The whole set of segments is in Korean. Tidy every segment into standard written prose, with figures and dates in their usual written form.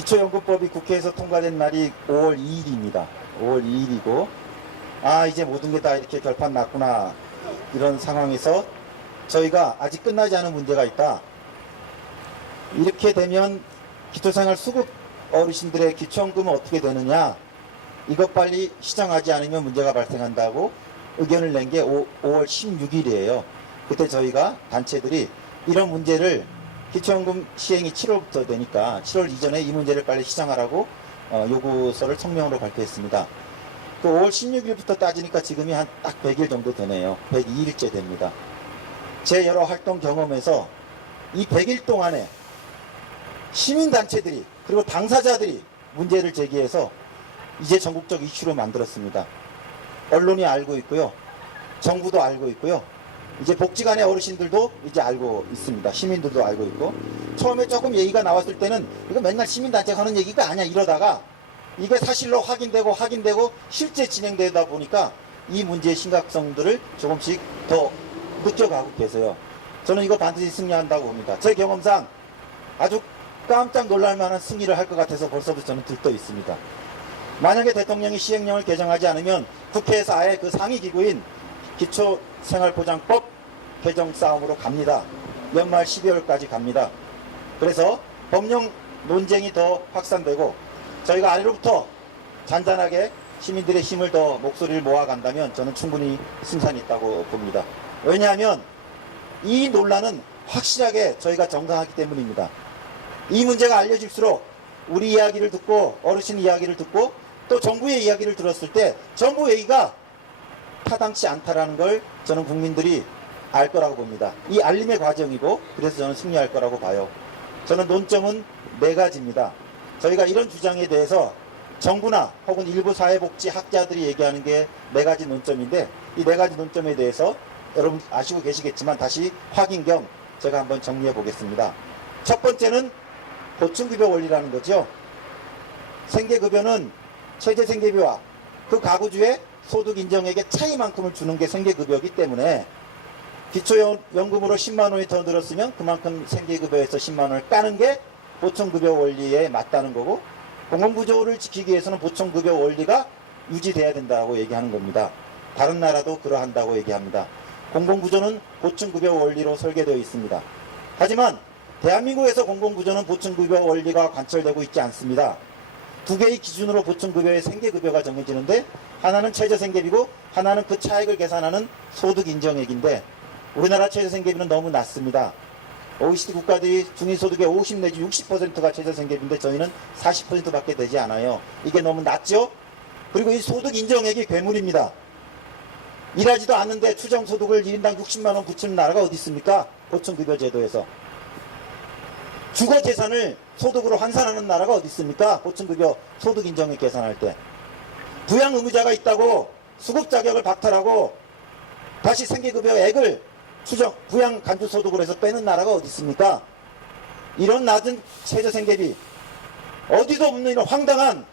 기초연금법이 국회에서 통과된 날이 5월 2일입니다. 5월 2일이고 이제 모든 게 다 이렇게 결판 났구나 이런 상황에서 저희가 아직 끝나지 않은 문제가 있다. 이렇게 되면 기초생활수급 어르신들의 기초연금은 어떻게 되느냐, 이것 빨리 시정하지 않으면 문제가 발생한다고 의견을 낸 게 5월 16일이에요. 그때 저희가 단체들이 이런 문제를 기초연금 시행이 7월부터 되니까 7월 이전에 이 문제를 빨리 시정하라고 요구서를 성명으로 발표했습니다. 그 5월 16일부터 따지니까 지금이 한 딱 100일 정도 되네요. 102일째 됩니다. 제 여러 활동 경험에서 이 100일 동안에 시민단체들이 그리고 당사자들이 문제를 제기해서 이제 전국적 이슈로 만들었습니다. 언론이 알고 있고요. 정부도 알고 있고요. 이제 복지관의 어르신들도 이제 알고 있습니다. 시민들도 알고 있고, 처음에 조금 얘기가 나왔을 때는 이거 맨날 시민단체가 하는 얘기가 아니야 이러다가 이게 사실로 확인되고 실제 진행되다 보니까 이 문제의 심각성들을 조금씩 더 느껴가고 계세요. 저는 이거 반드시 승리한다고 봅니다. 제 경험상 아주 깜짝 놀랄만한 승리를 할 것 같아서 벌써부터 저는 들떠 있습니다. 만약에 대통령이 시행령을 개정하지 않으면 국회에서 아예 그 상위기구인 기초생활보장법 개정 싸움으로 갑니다. 연말 12월까지 갑니다. 그래서 법령 논쟁이 더 확산되고 저희가 아래로부터 잔잔하게 시민들의 힘을 더 목소리를 모아간다면 저는 충분히 승산이 있다고 봅니다. 왜냐하면 이 논란은 확실하게 저희가 정당하기 때문입니다. 이 문제가 알려질수록 우리 이야기를 듣고 어르신 이야기를 듣고 또 정부의 이야기를 들었을 때 정부 얘기가 타당치 않다라는 걸 저는 국민들이 알 거라고 봅니다. 이 알림의 과정이고, 그래서 저는 승리할 거라고 봐요. 저는 논점은 4가지입니다. 저희가 이런 주장에 대해서 정부나 혹은 일부 사회복지학자들이 얘기하는 게 4가지 논점인데, 이 4가지 논점에 대해서 여러분 아시고 계시겠지만 다시 확인 겸 제가 한번 정리해 보겠습니다. 첫 번째는 보충급여 원리라는 거죠. 생계급여는 최저생계비와 그 가구주의 소득 인정액의 차이만큼을 주는 게 생계급여이기 때문에 기초연금으로 10만원이 더 늘었으면 그만큼 생계급여에서 10만원을 까는 게 보충급여 원리에 맞다는 거고, 공공구조를 지키기 위해서는 보충급여 원리가 유지돼야 된다고 얘기하는 겁니다. 다른 나라도 그러한다고 얘기합니다. 공공구조는 보충급여 원리로 설계되어 있습니다. 하지만 대한민국에서 공공구조는 보충급여 원리가 관철되고 있지 않습니다. 2개의 기준으로 보충급여의 생계급여가 정해지는데, 하나는 최저생계비고 하나는 그 차액을 계산하는 소득인정액인데, 우리나라 최저생계비는 너무 낮습니다. OECD 국가들이 중위소득의 50 내지 60%가 최저생계비인데 저희는 40%밖에 되지 않아요. 이게 너무 낮죠? 그리고 이 소득인정액이 괴물입니다. 일하지도 않는데 추정소득을 1인당 60만원 붙이는 나라가 어디 있습니까? 보충급여 제도에서. 주거재산을 소득으로 환산하는 나라가 어디 있습니까? 보충급여 소득인정액 계산할 때. 부양의무자가 있다고 수급자격을 박탈하고 다시 생계급여액을 부양 간주소득으로 해서 빼는 나라가 어디 있습니까? 이런 낮은 최저생계비, 어디도 없는 이런 황당한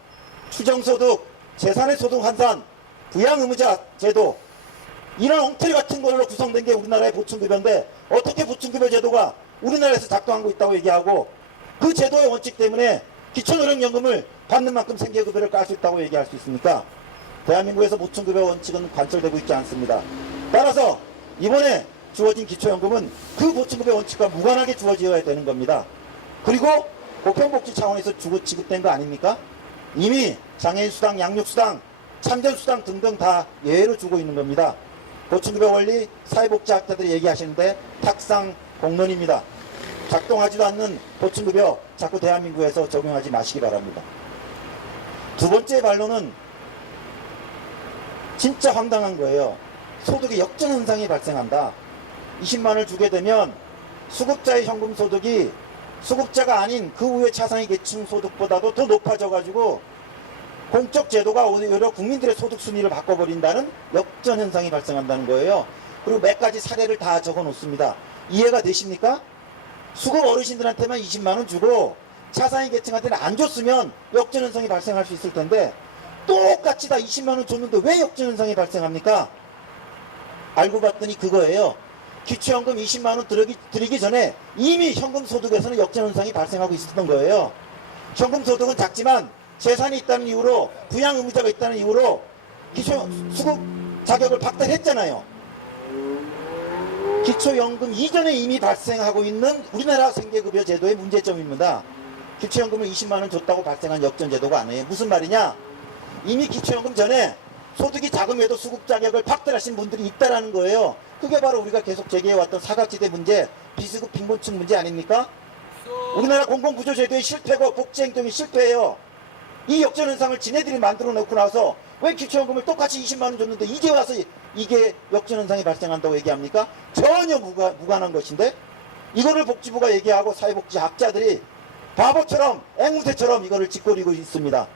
추정소득, 재산의 소득 환산, 부양의무자 제도, 이런 엉터리 같은 걸로 구성된 게 우리나라의 보충급여인데, 어떻게 보충급여 제도가 우리나라에서 작동하고 있다고 얘기하고 그 제도의 원칙 때문에 기초노령연금을 받는 만큼 생계급여를 깔 수 있다고 얘기할 수 있습니까? 대한민국에서 보충급여 원칙은 관철되고 있지 않습니다. 따라서 이번에 주어진 기초연금은 그 보충급여 원칙과 무관하게 주어져야 되는 겁니다. 그리고 보편복지 차원에서 지급된 거 아닙니까? 이미 장애인수당, 양육수당, 참전수당 등등 다 예외로 주고 있는 겁니다. 보충급여 원리 사회복지학자들이 얘기하시는데 탁상 공론입니다. 작동하지도 않는 보충급여 자꾸 대한민국에서 적용하지 마시기 바랍니다. 두 번째 반론은 진짜 황당한 거예요. 소득의 역전현상이 발생한다. 20만원을 주게 되면 수급자의 현금소득이 수급자가 아닌 그 후에 차상위 계층 소득보다도 더 높아져가지고 공적 제도가 오히려 국민들의 소득 순위를 바꿔버린다는 역전현상이 발생한다는 거예요. 그리고 몇 가지 사례를 다 적어 놓습니다. 이해가 되십니까? 수급 어르신들한테만 20만원 주고 차상위 계층한테는 안 줬으면 역전현상이 발생할 수 있을 텐데, 똑같이 다 20만원 줬는데 왜 역전현상이 발생합니까? 알고 봤더니 그거예요. 기초연금 20만원 드리기 전에 이미 현금 소득에서는 역전현상이 발생하고 있었던 거예요. 현금소득은 작지만 재산이 있다는 이유로, 부양 의무자가 있다는 이유로 기초수급 자격을 박탈했잖아요. 기초연금 이전에 이미 발생하고 있는 우리나라 생계급여 제도의 문제점입니다. 기초연금을 20만원 줬다고 발생한 역전제도가 아니에요. 무슨 말이냐? 이미 기초연금 전에 소득이 작음에도 수급 자격을 박탈하신 분들이 있다라는 거예요. 그게 바로 우리가 계속 제기해왔던 사각지대 문제, 비수급 빈곤층 문제 아닙니까? 우리나라 공공구조제도의 실패고 복지행정의 실패예요. 이 역전현상을 지네들이 만들어 놓고 나서 왜 기초연금을 똑같이 20만원 줬는데 이제 와서 이게 역전현상이 발생한다고 얘기합니까? 전혀 무관한 것인데, 이거를 복지부가 얘기하고 사회복지학자들이 바보처럼 앵무새처럼 이거를 짓거리고 있습니다.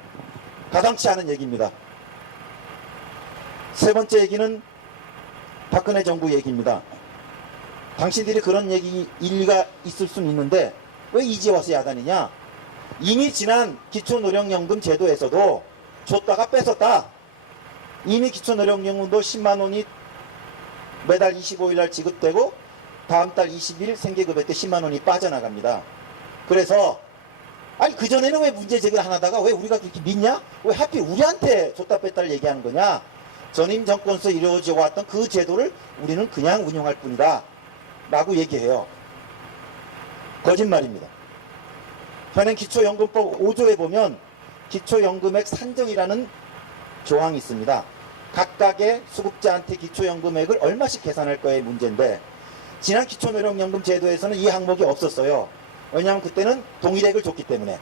가당치 않은 얘기입니다. 세 번째 얘기는 박근혜 정부 얘기입니다. 당신들이 그런 얘기 일리가 있을 수는 있는데 왜 이제 와서 야단이냐? 이미 지난 기초노령연금 제도에서도 줬다가 뺏었다. 이미 기초노령연금도 10만원이 매달 25일날 지급되고 다음 달 20일 생계급여 때 10만원이 빠져나갑니다. 그래서 아니 그전에는 왜 문제 제기를 안 하다가 왜 우리가 그렇게 믿냐? 왜 하필 우리한테 줬다 뺐다를 얘기하는 거냐? 전임 정권에서 이루어져 왔던 그 제도를 우리는 그냥 운용할 뿐이다 라고 얘기해요. 거짓말입니다. 현행 기초연금법 5조에 보면 기초연금액 산정이라는 조항이 있습니다. 각각의 수급자한테 기초연금액을 얼마씩 계산할 거의 문제인데, 지난 기초노령연금 제도에서는 이 항목이 없었어요. 왜냐하면 그때는 동일액을 줬기 때문에,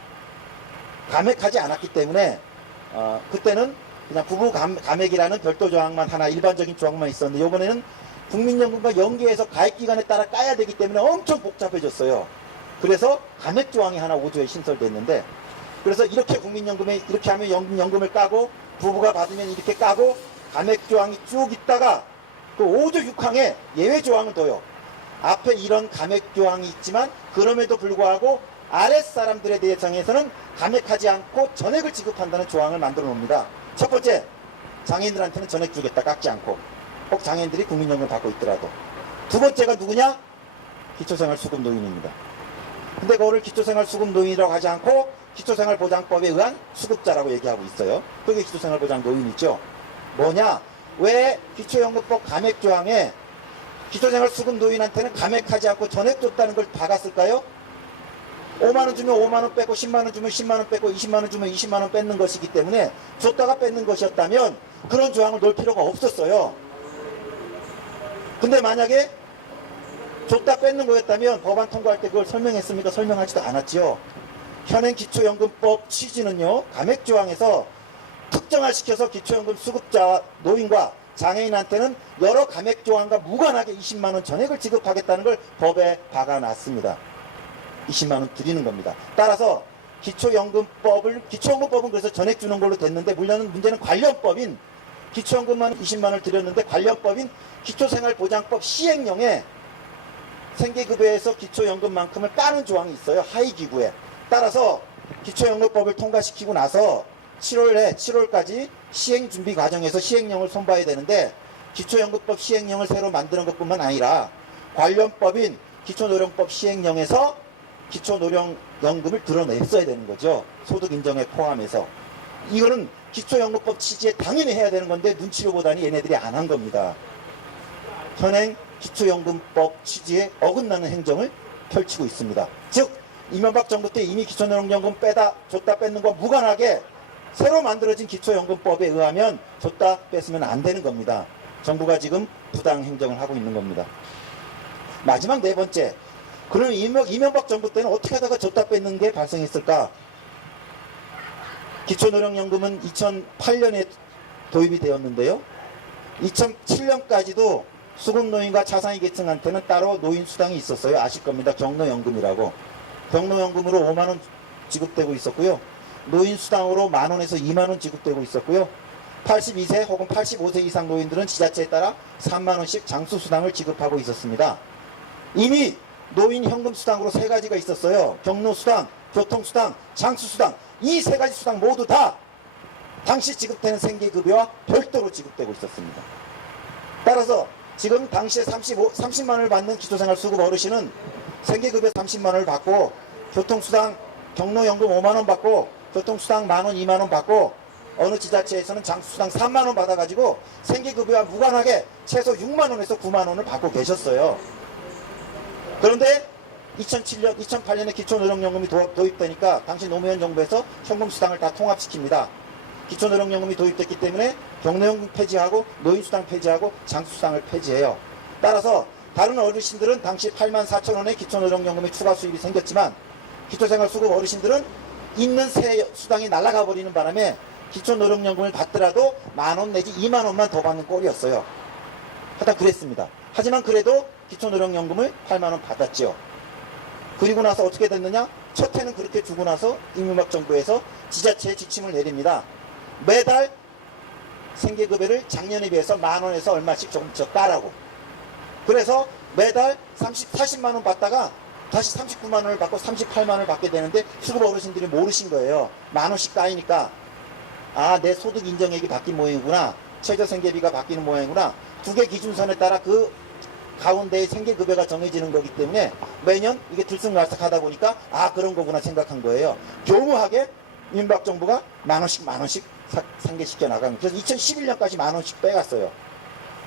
감액하지 않았기 때문에 그때는 그냥 부부 감액이라는 별도 조항만 하나, 일반적인 조항만 있었는데, 이번에는 국민연금과 연계해서 가입기간에 따라 까야 되기 때문에 엄청 복잡해졌어요. 그래서 감액 조항이 하나 5조에 신설됐는데, 그래서 이렇게 국민연금에 이렇게 하면 연금을 까고 부부가 받으면 이렇게 까고 감액 조항이 쭉 있다가 그 5조 6항에 예외 조항을 둬요. 앞에 이런 감액 조항이 있지만 그럼에도 불구하고 아랫사람들에 대해서는 감액하지 않고 전액을 지급한다는 조항을 만들어 놓습니다. 첫 번째, 장애인들한테는 전액 주겠다, 깎지 않고. 혹 장애인들이 국민연금 받고 있더라도. 두 번째가 누구냐? 기초생활수급노인입니다. 근데 그거를 기초생활수급노인이라고 하지 않고 기초생활보장법에 의한 수급자라고 얘기하고 있어요. 그게 기초생활보장노인이죠. 뭐냐? 왜 기초연금법 감액조항에 기초생활수급노인한테는 감액하지 않고 전액 줬다는 걸 박았을까요? 5만원 주면 5만원 빼고 10만원 주면 10만원 빼고 20만원 주면 20만원 뺏는 것이기 때문에 줬다가 뺏는 것이었다면 그런 조항을 놓을 필요가 없었어요. 근데 만약에 줬다 뺏는 거였다면 법안 통과할 때 그걸 설명했습니까? 설명하지도 않았죠. 현행 기초연금법 취지는요, 감액조항에서 특정화 시켜서 기초연금 수급자와 노인과 장애인한테는 여러 감액조항과 무관하게 20만원 전액을 지급하겠다는 걸 법에 박아놨습니다. 20만원 드리는 겁니다. 따라서 기초연금법은 그래서 전액 주는 걸로 됐는데, 문제는 관련법인 기초연금만 20만원을 드렸는데 관련법인 기초생활보장법 시행령에 생계급여에서 기초연금만큼을 까는 조항이 있어요. 하위기구에. 따라서 기초연금법을 통과시키고 나서 7월까지 시행준비 과정에서 시행령을 손봐야 되는데, 기초연금법 시행령을 새로 만드는 것뿐만 아니라 관련법인 기초노령법 시행령에서 기초노령연금을 드러냈어야 되는 거죠. 소득인정에 포함해서. 이거는 기초연금법 취지에 당연히 해야 되는 건데 눈치를 보다니 얘네들이 안 한 겁니다. 현행 기초연금법 취지에 어긋나는 행정을 펼치고 있습니다. 즉 이명박 정부 때 이미 기초노령연금 줬다 뺏는 거 무관하게 새로 만들어진 기초연금법에 의하면 줬다 뺏으면 안 되는 겁니다. 정부가 지금 부당 행정을 하고 있는 겁니다. 마지막 네 번째, 그럼 이명박 정부 때는 어떻게 하다가 줬다 뺏는 게 발생했을까? 기초노령연금은 2008년에 도입이 되었는데요. 2007년까지도 수급노인과 자산위 계층한테는 따로 노인수당이 있었어요. 아실 겁니다. 경로연금이라고. 경로연금으로 5만원 지급되고 있었고요. 노인수당으로 만원에서 2만원 지급되고 있었고요. 82세 혹은 85세 이상 노인들은 지자체에 따라 3만원씩 장수수당을 지급하고 있었습니다. 이미 노인 현금수당으로 세 가지가 있었어요. 경로수당, 교통수당, 장수수당. 이 세 가지 수당 모두 다 당시 지급되는 생계급여와 별도로 지급되고 있었습니다. 따라서 지금 당시에 30만원을 받는 기초생활수급 어르신은 생계급여 30만원을 받고 교통수당 경로연금 5만원 받고 교통수당 만원, 2만원 받고 어느 지자체에서는 장수수당 3만원 받아가지고 생계급여와 무관하게 최소 6만원에서 9만원을 받고 계셨어요. 그런데 2007년, 2008년에 기초노령연금이 도입되니까 당시 노무현 정부에서 현금수당을 다 통합시킵니다. 기초노령연금이 도입됐기 때문에 경로연금 폐지하고 노인수당 폐지하고 장수수당을 폐지해요. 따라서 다른 어르신들은 당시 84,000원의 기초노령연금의 추가 수입이 생겼지만 기초생활수급 어르신들은 있는 새 수당이 날아가 버리는 바람에 기초노령연금을 받더라도 만원 내지 2만원만 더 받는 꼴이었어요. 하여튼 그랬습니다. 하지만 그래도 기초노령연금을 8만원 받았죠. 그리고 나서 어떻게 됐느냐? 첫 해는 그렇게 주고 나서 이명박 정부에서 지자체에 지침을 내립니다. 매달 생계급여를 작년에 비해서 만원에서 얼마씩 조금 더 까라고. 그래서 매달 40만원 받다가 다시 39만원을 받고 38만원을 받게 되는데 수급 어르신들이 모르신 거예요. 만원씩 까이니까 아, 내 소득 인정액이 바뀐 모양이구나. 최저생계비가 바뀌는 모양이구나. 두 개 기준선에 따라 그 가운데의 생계급여가 정해지는 거기 때문에 매년 이게 들쑥날쑥하다 보니까 아, 그런 거구나 생각한 거예요. 교묘하게 민박 정부가 만원씩 상계시켜 나가는. 그래서 2011년까지 만원씩 빼갔어요.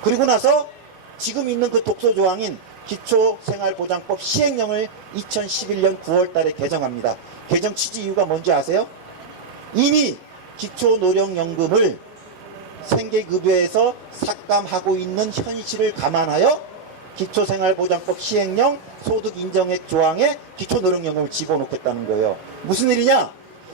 그리고 나서 지금 있는 그 독소조항인 기초생활보장법 시행령을 2011년 9월 달에 개정합니다. 개정 취지 이유가 뭔지 아세요? 이미 기초노령연금을 생계급여에서 삭감하고 있는 현실을 감안하여 기초생활보장법 시행령 소득인정액 조항에 기초노령연금을 집어넣겠다는 거예요. 무슨 일이냐?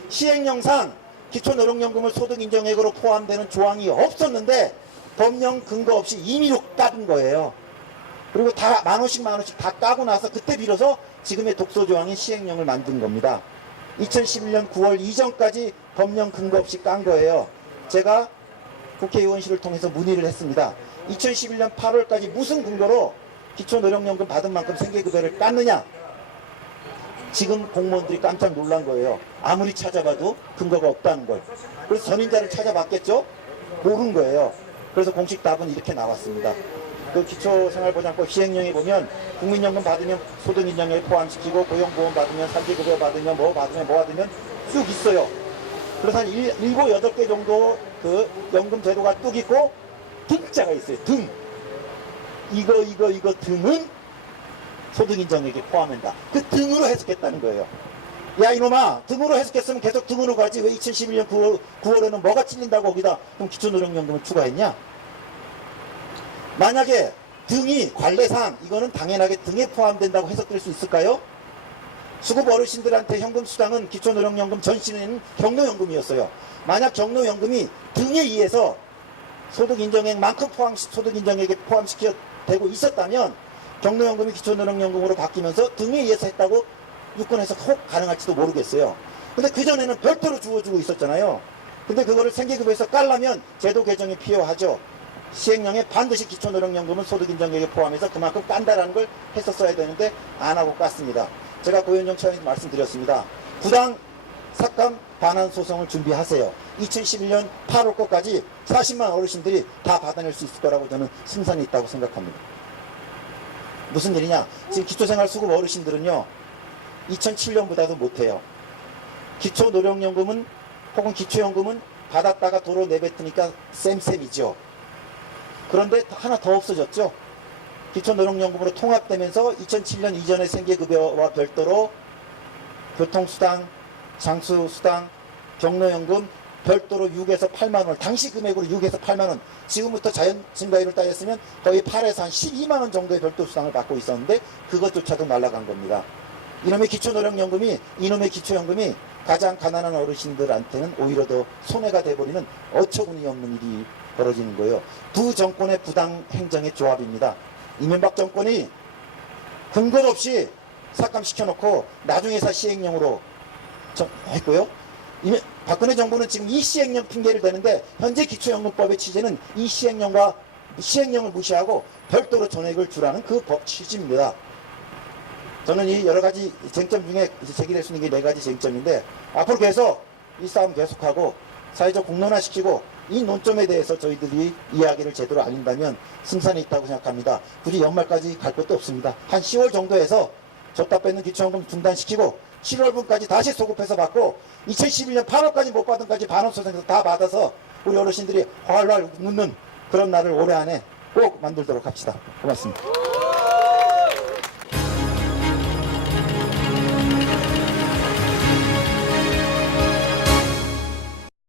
시행령상 기초노령연금을 소득인정액으로 포함되는 조항이 없었는데 법령 근거 없이 임의로 까둔 거예요. 그리고 다 만원씩 다 까고 나서 그때 비로소 지금의 독소조항인 시행령을 만든 겁니다. 2011년 9월 이전까지 법령 근거 없이 깐 거예요. 제가 국회의원실을 통해서 문의를 했습니다. 2011년 8월까지 무슨 근거로 기초노령연금 받은 만큼 생계급여를 깠느냐? 지금 공무원들이 깜짝 놀란 거예요. 아무리 찾아봐도 근거가 없다는 걸. 그래서 전인자를 찾아봤겠죠? 모른 거예요. 그래서 공식 답은 이렇게 나왔습니다. 그 기초생활보장법 시행령에 보면 국민연금 받으면 소득인정액 포함시키고 고용보험 받으면 산재급여 받으면 뭐 받으면 쭉 있어요. 그래서 한 7, 8개 정도 그 연금 제도가 뚝 있고 등자가 있어요. 등. 이거 등은 소득인정액에 포함한다. 그 등으로 해석했다는 거예요. 야 이놈아, 등으로 해석했으면 계속 등으로 가지 왜 2011년 9월에는 뭐가 찔린다고 거기다 그럼 기초노령연금을 추가했냐? 만약에 등이 관례상 이거는 당연하게 등에 포함된다고 해석될 수 있을까요? 수급 어르신들한테 현금 수당은 기초노령연금 전신에는 경로연금이었어요. 만약 경로연금이 등에 의해서 소득인정액만큼 소득인정액에 포함시켜 되고 있었다면 경로연금이 기초노령연금으로 바뀌면서 등에 의해서 했다고 유권에서 혹 가능할지도 모르겠어요. 근데 그전에는 별도로 주어주고 있었잖아요. 근데 그거를 생계급여에서 깔려면 제도 개정이 필요하죠. 시행령에 반드시 기초노령연금은 소득인정액에 포함해서 그만큼 깐다라는 걸 했었어야 되는데 안 하고 깠습니다. 제가 고현정 차관님 말씀드렸습니다. 부당 삭감 반환 소송을 준비하세요. 2011년 8월 거까지 40만 어르신들이 다 받아낼 수 있을 거라고 저는 승산이 있다고 생각합니다. 무슨 일이냐? 지금 기초생활수급 어르신들은요 2007년보다도 못해요. 기초노령연금은 혹은 기초연금은 받았다가 도로 내뱉으니까 쌤쌤이죠. 그런데 하나 더 없어졌죠. 기초노령연금으로 통합되면서 2007년 이전의 생계급여와 별도로 교통수당, 장수수당, 경로연금 별도로 6에서 8만원, 당시 금액으로 6에서 8만원, 지금부터 자연 증가율을 따졌으면 거의 8에서 한 12만원 정도의 별도 수당을 받고 있었는데 그것조차도 날아간 겁니다. 이놈의 기초연금이 가장 가난한 어르신들한테는 오히려 더 손해가 돼버리는 어처구니 없는 일이 벌어지는 거예요. 두 정권의 부당 행정의 조합입니다. 이명박 정권이 근거 없이 삭감시켜놓고 나중에서 시행령으로 했고요. 박근혜 정부는 지금 이 시행령 핑계를 대는데 현재 기초연금법의 취지는 이 시행령을 무시하고 별도로 전액을 주라는 그 법 취지입니다. 저는 이 여러 가지 쟁점 중에 제기될 수 있는 게 4가지 쟁점인데 앞으로 계속 이 싸움 계속하고 사회적 공론화시키고 이 논점에 대해서 저희들이 이야기를 제대로 알린다면 승산이 있다고 생각합니다. 굳이 연말까지 갈 것도 없습니다. 한 10월 정도에서 줬다 뺏는 기초연금 중단시키고 7월분까지 다시 소급해서 받고 2011년 8월까지 못 받은 까지 반환소생에서 다 받아서 우리 어르신들이 활활 웃는 그런 날을 올해 안에 꼭 만들도록 합시다. 고맙습니다.